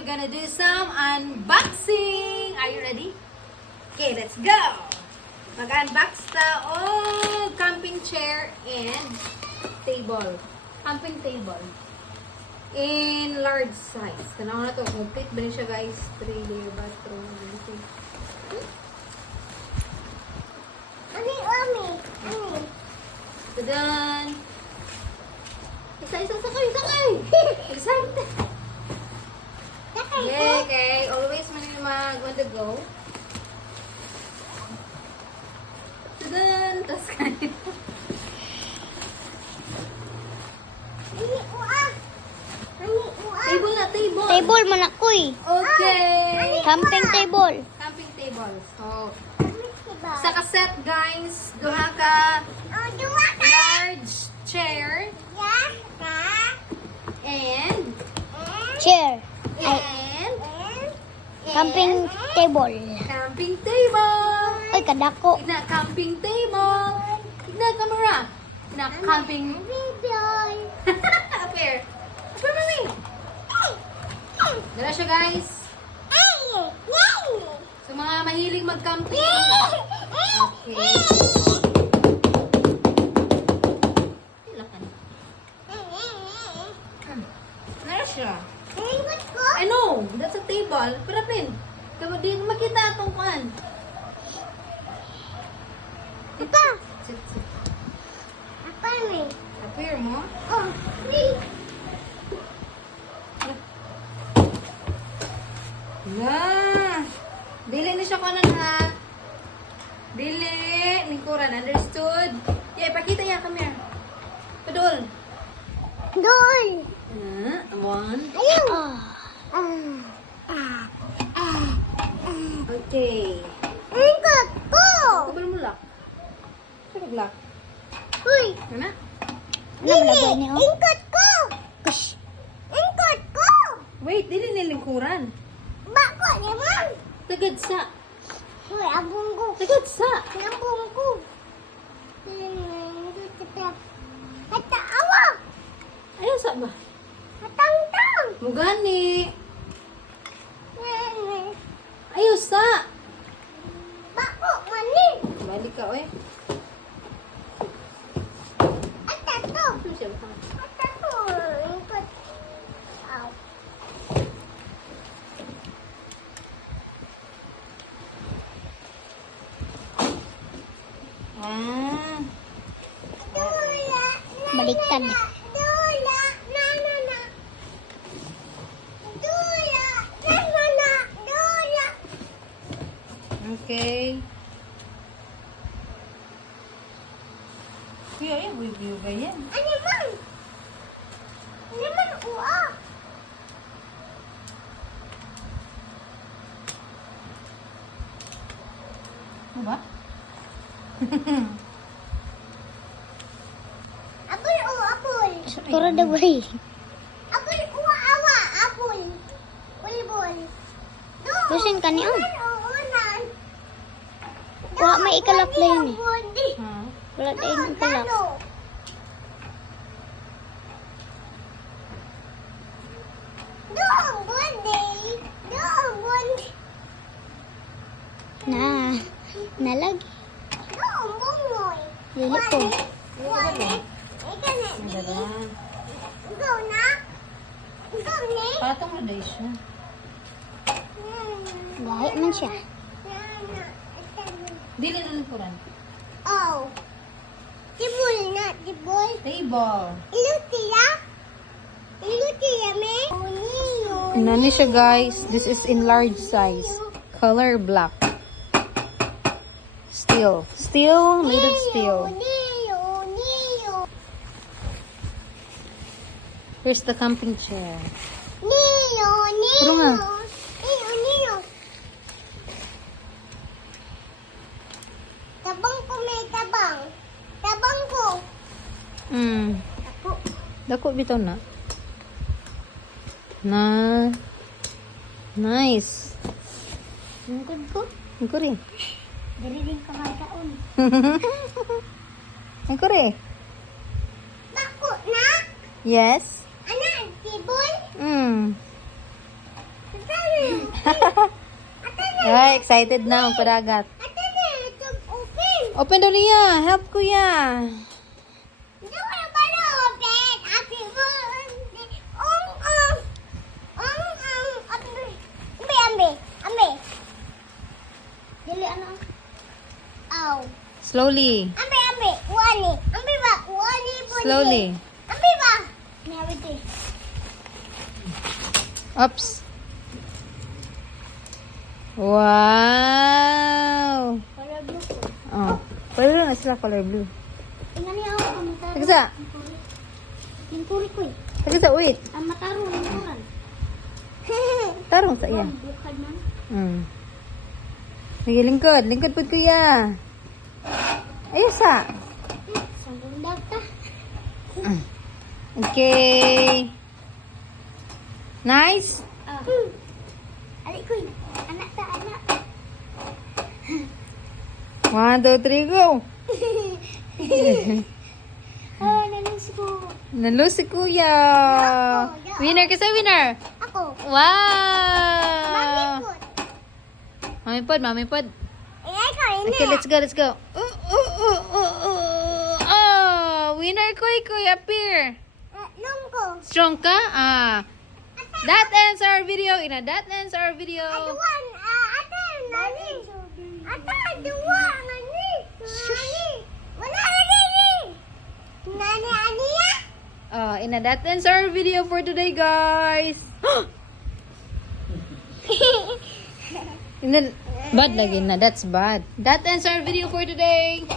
we're gonna do some unboxing. Are you ready? Okay, let's go! Mag-unbox ta camping chair and table. Camping table. In large size. Tanaw na to. Mag-fit ba rin siya, guys? 3-layer bathroom. So done. Isa-isa sakay! Excited! Okay. Always want to go. So done. Tapos kayo. Table na, table. Table man ako eh. Okay. Camping table. Camping table. So, sa kaset, guys, duha ka large chair and Chair. camping Camping table. table. Ay, kadako. Ina camping table. Ina camera. Ina camping Appear. Appear, mami. Dala siya, guys. So, mga mahilig mag-camping. Okay. Ilakan. Dala siya. I know. That's a table. Pero, Pin, di makita itong kuhan. Sit. Appear mo. Na. Dili ni siya kanan ha. Dili. Lingkuran. Understood? Yeah, pakita niya. Come here. Padol. Doon. One. Ayun. Okay. Ingkat ko. Kubal mo lock. Sino lock? Uy. Ano? Namalagay niyo. Ingkat ko. Kush. Ingkat ko. Wait, dili ni lingkuran. Bako naman. Tagadsa. Uy, abong ko. Tagadsa. Abong ko. Hata awa. Ayaw sa ba? Hatang-tang. Mugani. Ayaw sa. Bako manin. Balik ka, oy. Hata to. Ano siya? Hata to. Ingkat. Aw. Ah. Dula. Ah. Baliktad. Dula. Na. Dula. Na. Dula. Okay. Kaya yung review ba yan? Ano man? Ano man uwa? Ano ba? Apul o apul. Turo daw eh. Apul uwa awa. Apul. Bulbul. Lusin ka niya. Unan. Wala, may ikalak na yun eh. Bundi. Ha? Wala na yung ikalak. Doon, bundi. Doon, bundi. Nalagi. Doon, bungoy. Lili po. Wale. Ika na. Go na. Go ni. Patong na dahi siya. Dahil man siya. Dili na lingkuran. Oh. Tibul na, tibul. Table. Ilutiya. Ilutiya me. Nani siya, guys. This is in large size. Color black. Steel. Steel, made of steel. Niyo. Here's the camping chair. Niyo. Pero nga. Niyo. Tabang ko may tabang. Tabang ko. Ako. Dako bitaw na. Nice. Lungkod ko. Ang rin. Dali din kamataon. Ang rin. Bako na. Yes. Ana, tibol. Mm. Ay, excited na magpadagat. Ate na, ito open. Open daw niya. Help kuya. Hindi ko na ba na open? Happy birthday. Ambe. Dili ano? Aw. Slowly. Ambe. Wani. Ambe ba? Wani po. Slowly. Ambe ba? Nabiti. Oops. Wow. Color blue ko. Oh. Color blue na sila, color blue. Ingani ako ang mataro. Tagsa. Lingkuri ko eh. Tagsa, wait. Ang mataro, lingkuran. Tarong sa iya. Bukad man. Sige, lingkod. Lingkod po kuya. Ayos sa. Sambong daw ta. Okay. Nice. Alik ko eh. Anak ta, anak. 1, 2, 3, go. Nalis ko. Nalo si kuya. Winner ka sa winner. Ako. Wow. Mami po. Mami pod. Ay, ko ini. Okay, let's go. Oh, winner kuy appear. Nung ko. Strong ka? That ends our video. That ends our video. Aduan. Ate, nani. Ate, aduan. Nani. Nani. Wala na nini. Nani, aniya? That ends our video for today, guys. And then, bad lagi na. That's bad. That ends our video for today.